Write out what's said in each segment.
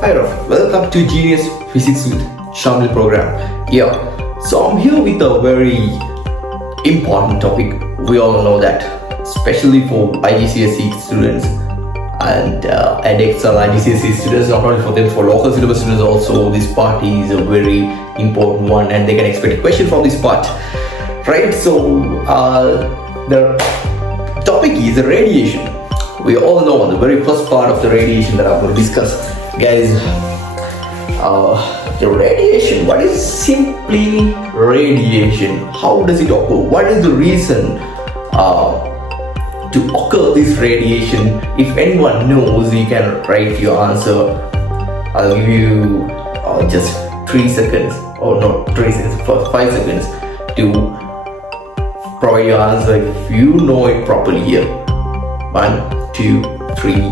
Hi Raf, welcome to Genius Physics with Shamil program. Yeah, so I'm here with a very important topic. We all know that, especially for IGCSE students and edX and IGCSE students, not only for them, for local syllabus students also, this part is a very important one and they can expect a question from this part. Right, so the topic is radiation. We all know the very first part of the radiation that I'm going to discuss, guys. The radiation. What is simply radiation? How does it occur? What is the reason to occur this radiation? If anyone knows, you can write your answer. I'll give you just 3 seconds, or not 3 seconds, for 5 seconds to provide your answer if you know it properly here. 1, 2, 3,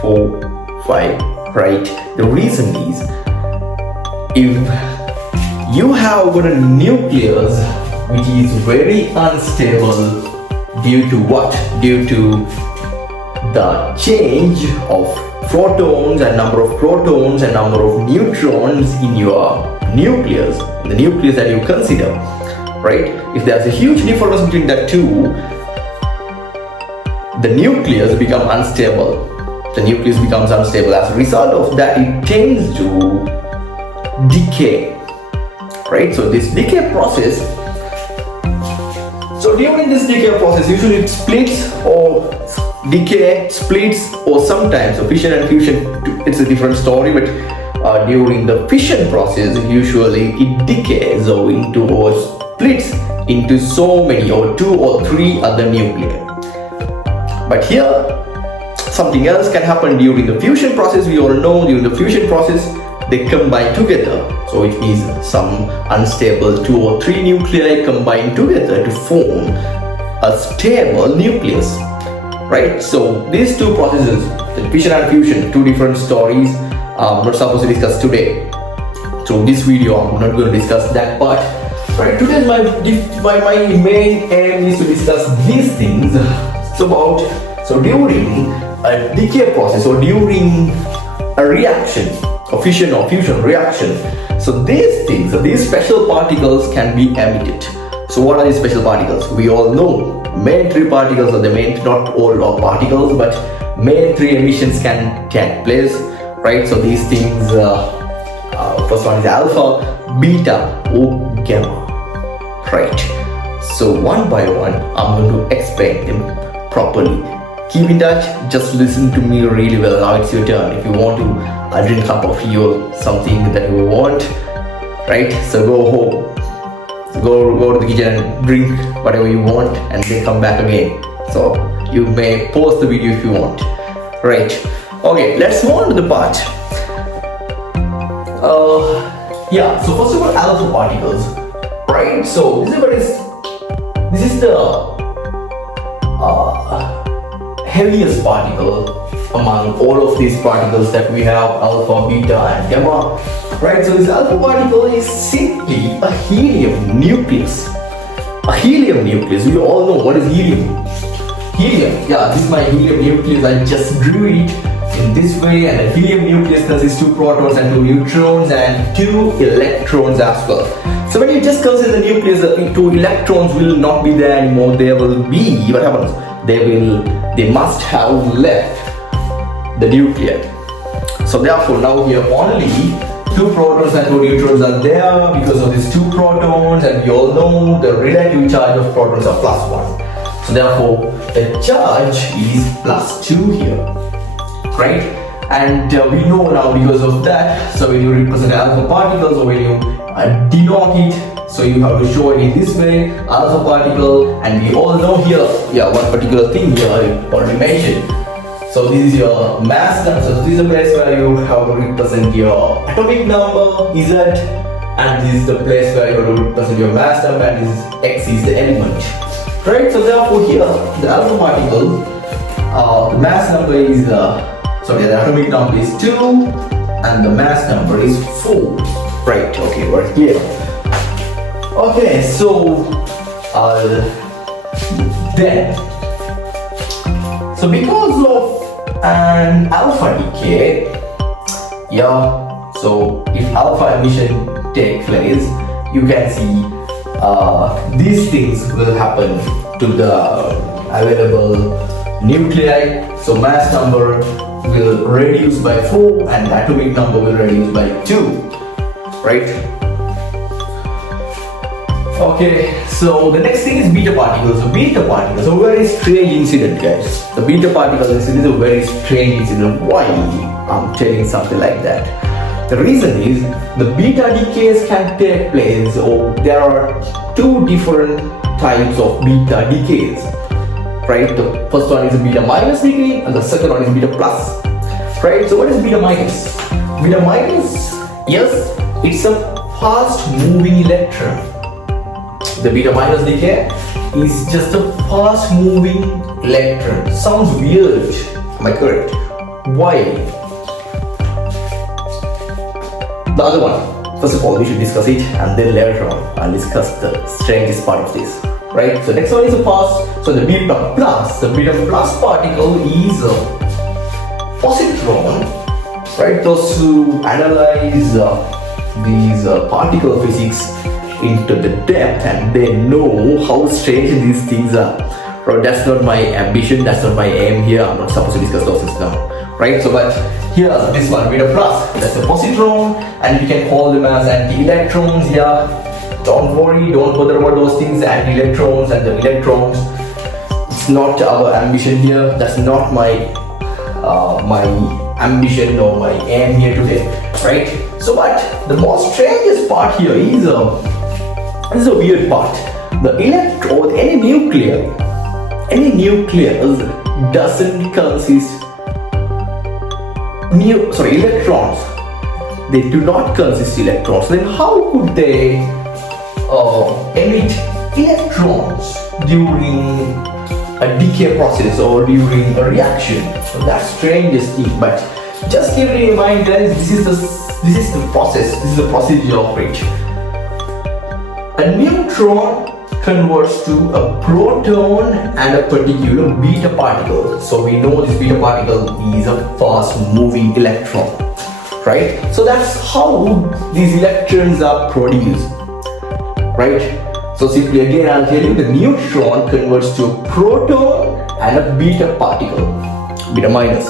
4, 5. Right. The reason is, if you have got a nucleus which is very unstable due to what? Due to the change of protons and number of protons and number of neutrons in your nucleus, the nucleus that you consider, right? If there's a huge difference between the two, the nucleus becomes unstable. The nucleus becomes unstable. As a result of that, it tends to decay, right? So this decay process, so during this decay process, usually it splits or decay, splits, or sometimes so fission and fusion, it's a different story, but during the fission process, usually it decays or splits into so many or 2 or 3 other nuclei. But here, something else can happen during the fusion process. We all know during the fusion process, they combine together. So it means some unstable 2 or 3 nuclei combine together to form a stable nucleus, right? So these two processes, the fission and fusion, 2 different stories. I'm not supposed to discuss today. So this video, I'm not going to discuss that part. Right, today my main aim is to discuss these things. So during a decay process or during a reaction, a fission or fusion reaction, so these things, these special particles can be emitted. So what are these special particles? We all know main 3 particles are the main, not all of particles, but main 3 emissions can take place, right? So these things, first one is alpha, beta, or gamma, right? So one by one, I'm going to explain them properly. Keep in touch, just listen to me really well. Now it's your turn. If you want to drink a cup of tea or something that you want, right? So go home, go to the kitchen and drink whatever you want and then come back again. So you may pause the video if you want, right? Okay, let's move on to the part. Yeah, so first of all, alpha particles, right? So this is the heaviest particle among all of these particles that we have, alpha, beta and gamma, right? So this alpha particle is simply a helium nucleus. A helium nucleus, we all know what is helium. Helium, yeah, this is my helium nucleus. I just drew it in this way, and the helium nucleus consists 2 protons and 2 neutrons and 2 electrons as well. So when you just consider the nucleus, the 2 electrons will not be there anymore. They will be, what happens? They must have left the nucleus. So therefore now here only 2 protons and 2 neutrons are there because of these 2 protons, and we all know the relative charge of protons are +1. So therefore the charge is +2 here, right? And we know now because of that, so when you represent alpha particles or when you denote it, so you have to show it in this way, alpha particle, and we all know here, yeah, one particular thing here I already mentioned. So this is your mass number. So this is the place where you have to represent your atomic number, Z, and this is the place where you have to represent your mass number, and this is X is the element. Right? So therefore here, the alpha particle, the mass number is, the atomic number is 2, and the mass number is 4. Right, okay, right here. Okay, so then, so because of an alpha decay, Yeah, so if alpha emission take place, you can see these things will happen to the available nuclei. So mass number will reduce by 4 and atomic number will reduce by 2, right? Okay, so the next thing is beta particles. So beta particles, a very strange incident, guys. The beta particles incident is a very strange incident. Why I'm telling something like that? The reason is the beta decays can take place, or there are two different types of beta decays, right? The first one is a beta minus decay and the second one is beta plus, right? So what is beta minus? Beta minus, yes, it's a fast moving electron. The beta minus decay is just a fast moving electron. Sounds weird, am I correct? Why? The other one, first of all, we should discuss it and then later on I'll discuss the strangest part of this, right? So next one is a fast, so the beta plus particle is a positron, right? Those who analyze these particle physics into the depth and they know how strange these things are. Right? That's not my ambition, that's not my aim here. I'm not supposed to discuss those things now, right? So but here this one beta plus, that's a positron and you can call them as anti-electrons. Yeah, don't worry, don't bother about those things, anti-electrons and the electrons. It's not our ambition here, that's not my my ambition or my aim here today, right? So but the most strangest part here is this is a weird part. The electron, any nucleus doesn't consist electrons. They do not consist electrons. Then how could they emit electrons during a decay process or during a reaction? So that's strangest thing. But just keep it in mind, guys. This is the process. This is the procedure of it. A neutron converts to a proton and a particular beta particle. So we know this beta particle is a fast moving electron, right? So that's how these electrons are produced, right? So simply again I'll tell you, the neutron converts to a proton and a beta particle, beta minus,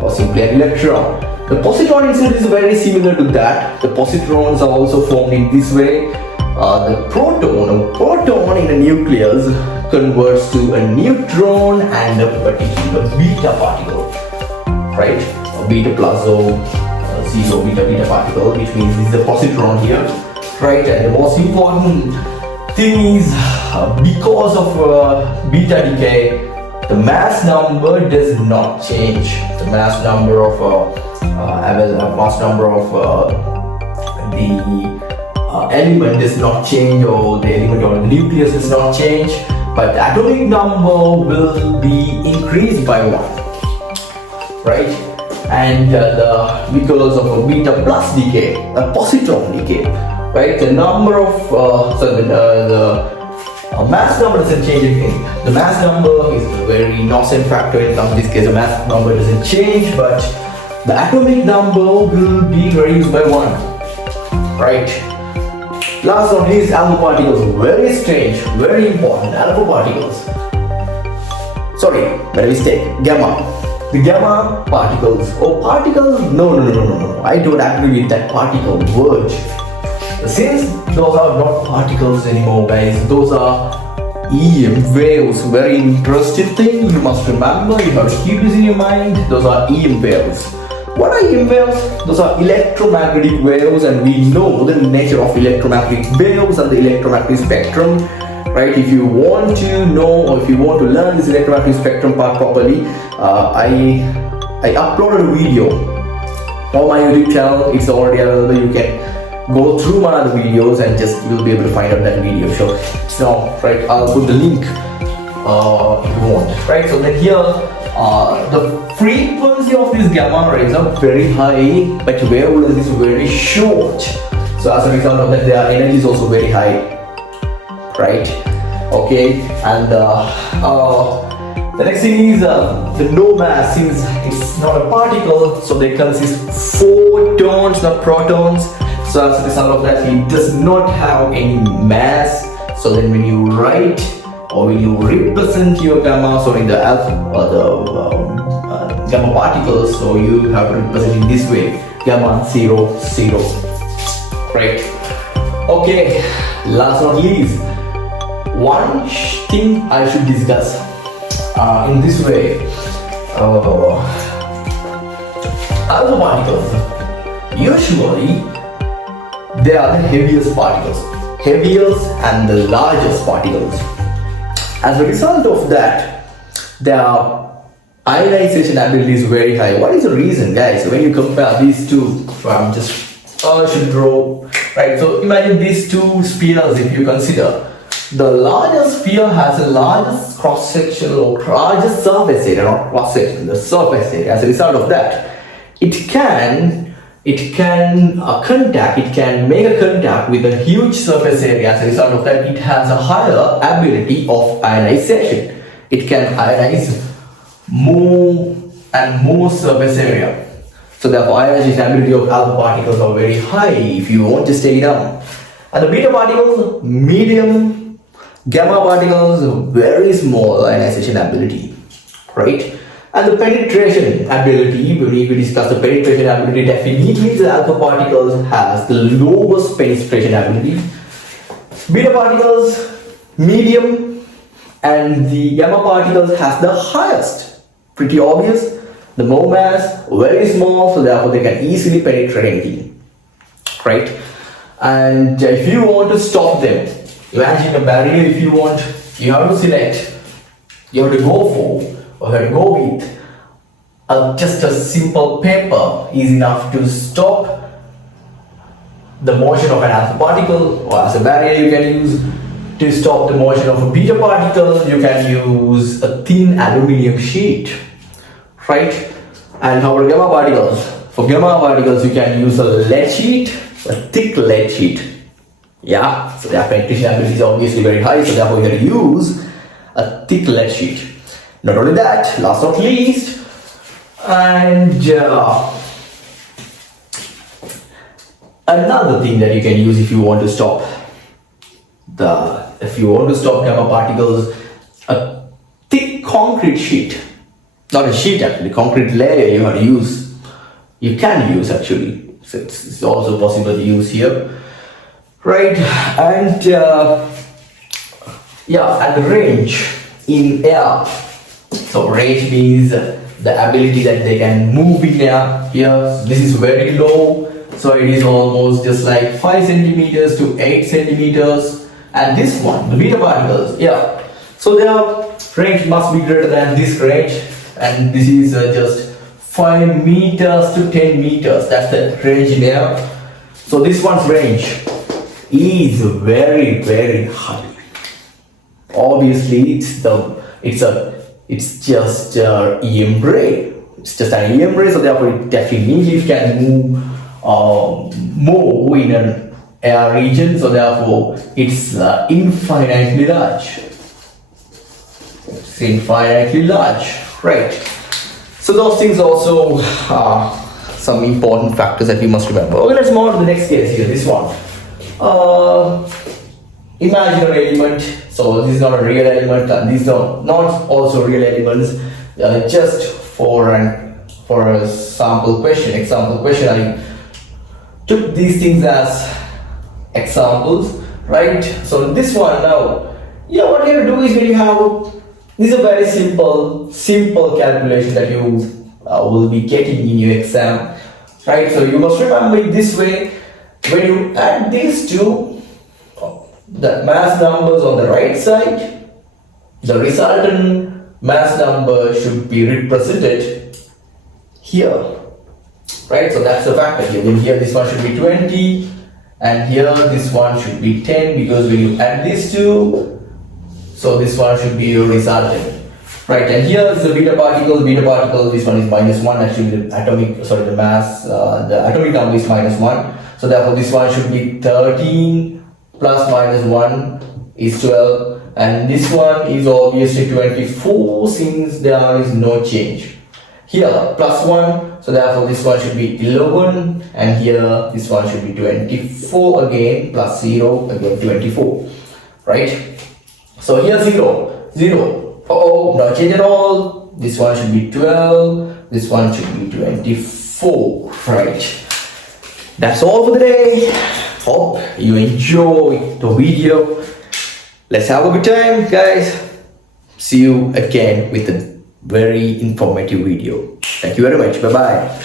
or simply an electron. The positron incident is very similar to that. The positrons are also formed in this way. The proton in a nucleus converts to a neutron and a particular beta particle, right? A beta plus or zero beta particle, which means this is a positron here, right? And the most important thing is because of beta decay, the mass number does not change. The mass number of the element does not change, or the element or the nucleus does not change, but the atomic number will be increased by 1, right? And because of a beta plus decay, a positron decay, right? The number of the mass number doesn't change anything. The mass number is a very innocent factor. In this case, the mass number doesn't change, but the atomic number will be reduced by 1, right? Last on these alpha particles, very strange, very important, alpha particles. Sorry, my mistake, gamma. The gamma particles, no, I don't agree with that particle word. Since those are not particles anymore, guys, those are EM waves. Very interesting thing, you must remember, you have to keep this in your mind, those are EM waves. What are EM waves? Those are electromagnetic waves, and we know the nature of electromagnetic waves and the electromagnetic spectrum, right? If you want to know, or if you want to learn this electromagnetic spectrum part properly, I uploaded a video on my YouTube channel. It's already available. You can go through my other videos and just you'll be able to find out that video. So right, I'll put the link if you want, right? So then here, the frequency of these gamma rays are very high, but wavelength is very short. So as a result of that, their energy is also very high, right? Okay, and The next thing is the no mass. Since it's not a particle, so they consist photons, not protons. So as a result of that, it does not have any mass. So then when you write or when you represent your gamma, sorry, the alpha or the gamma particles, so you have to represent in this way: gamma 0, 0. Right? Okay. Last but not least, one thing I should discuss in this way: alpha particles. Usually, they are the heaviest particles, heaviest and the largest particles. As a result of that, their ionization ability is very high. What is the reason, guys? When you compare these two, I'm just should draw, right? So imagine these two spheres. If you consider, the largest sphere has the largest cross section or largest surface area, not cross section, the surface area. As a result of that, it can make a contact with a huge surface area. As a result of that, it has a higher ability of ionization. It can ionize more and more surface area. So therefore, ionization ability of alpha particles are very high if you want to stay down. And the beta particles, medium, gamma particles, very small ionization ability, right? And the penetration ability, when we discuss the penetration ability, definitely the alpha particles has the lowest penetration ability. Beta particles, medium, and the gamma particles has the highest. Pretty obvious. The more mass, very small, so therefore they can easily penetrate anything, right? And if you want to stop them, imagine a barrier. If you want, you have to select, you have to go for, or you have to go with just a simple paper is enough to stop the motion of an alpha particle, or as a barrier you can use to stop the motion of a beta particle. You can use a thin aluminium sheet, right? And how about gamma particles? For gamma particles, you can use a lead sheet, a thick lead sheet. Yeah, so their penetration ability is obviously very high, so therefore you can use a thick lead sheet. Not only that, last not least, and another thing that you can use if you want to stop gamma particles, a thick concrete sheet. Not a sheet actually, concrete layer you have to use. You can use actually. So it's also possible to use here. Right, and and the range in air. So range means the ability that they can move in air. Here, this is very low. So it is almost just like 5 centimeters to 8 centimeters. And this one, the beta particles, so their range must be greater than this range. And this is just 5 meters to 10 meters. That's the range in air. So this one's range is very, very high. Obviously, it's just EM ray. It's just an EM ray, so therefore it definitely can move more in an air region. So therefore, it's infinitely large. It's infinitely large, right? So those things also are some important factors that we must remember. Okay, let's move on to the next case here. This one. Imaginary element. So this is not a real element, and these are not also real elements. Just for a example question, I took these things as examples, right? So this one now, what you have to do is when you have, this is a very simple calculation that you will be getting in your exam, right? So you must remember it this way: when you add these two, the mass numbers on the right side, the resultant mass number should be represented here, right? So that's the factor here. Then here this one should be 20, and here this one should be 10, because when you add these two, so this one should be your resultant, right? And here is the beta particle, this one is -1, actually the atomic number is -1, so therefore this one should be 13 plus -1 is 12, and this one is obviously 24 since there is no change. Here plus 1, so therefore this one should be 11, and here this one should be 24 again, plus 0 again 24, right? So here 0, 0, no change at all. This one should be 12, this one should be 24, right? That's all for the day. Hope you enjoy the video. Let's have a good time, guys. See you again with a very informative video. Thank you very much. Bye bye.